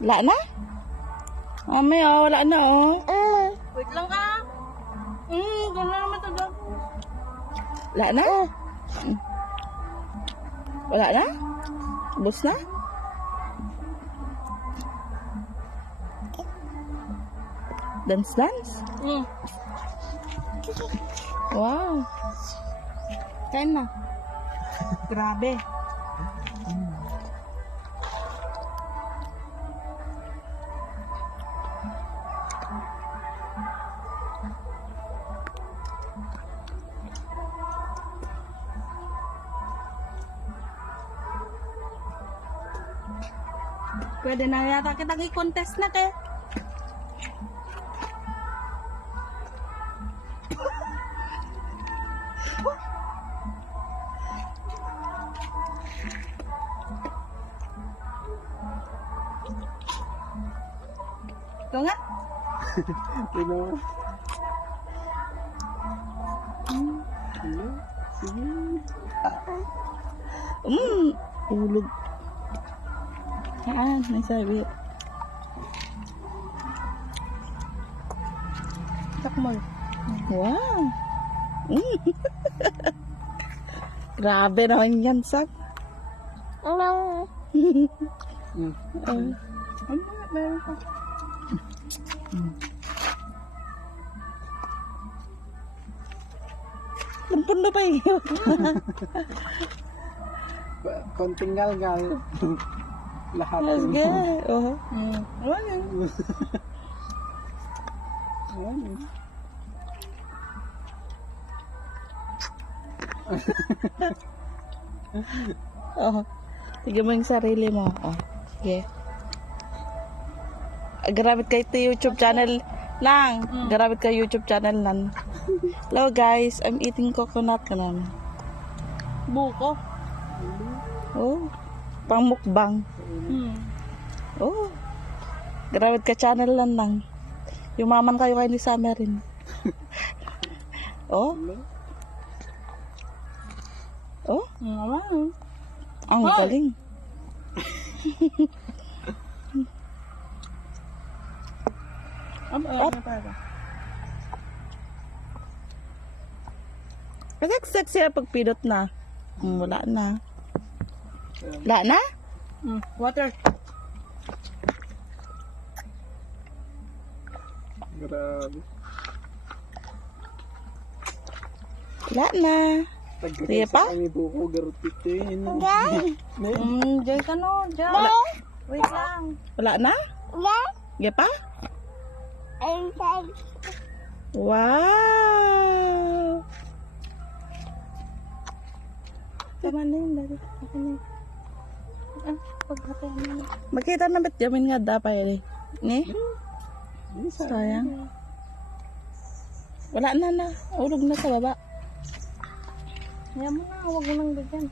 Wala na? Mami, oh, wala na, oh. Wait lang ka. Gano'n naman ito. Wala na? Wala na? Ubus na? Dance? Wow. Kain na. Grabe. Pwede na yata kita i-contest na te. Ito nga. Ano? Sige. Ulog. May sabi. Takmal. Wow. Grabe naman yan, Sak. Ano? Ay. Meron pa. Lampun na pa eh. Konting galgal. Lahat. Let's go. Oh. Wala. Oh. Tignan mo yung sarili mo. Oh. Sige. Garabit kayo ito YouTube channel lang. Garabit kayo YouTube channel lang. Hello guys, I'm eating coconut kanan. Buko. Oh. Pang mukbang. Oh. Garabit ka channel lang. Yumaman kayo ni Summer rin. Oh. Oh. Ang galing. Up. Nagagsak siya pag pidot na. Wala na. Wala na? Water. Grabe. Wala na. Sige pa? Kami buko garupitin. Diyan ka no. Diyan. Wait lang. Wala na? Sige pa? Wow! Tama na yun, Daddy. Okay na yun. Paghapon na yun. Makita na ba't yamin nga dapat eh? Ni? Sayang. Wala na. Ulog na sa baba. Kaya mo na, huwag mo nang bigyan.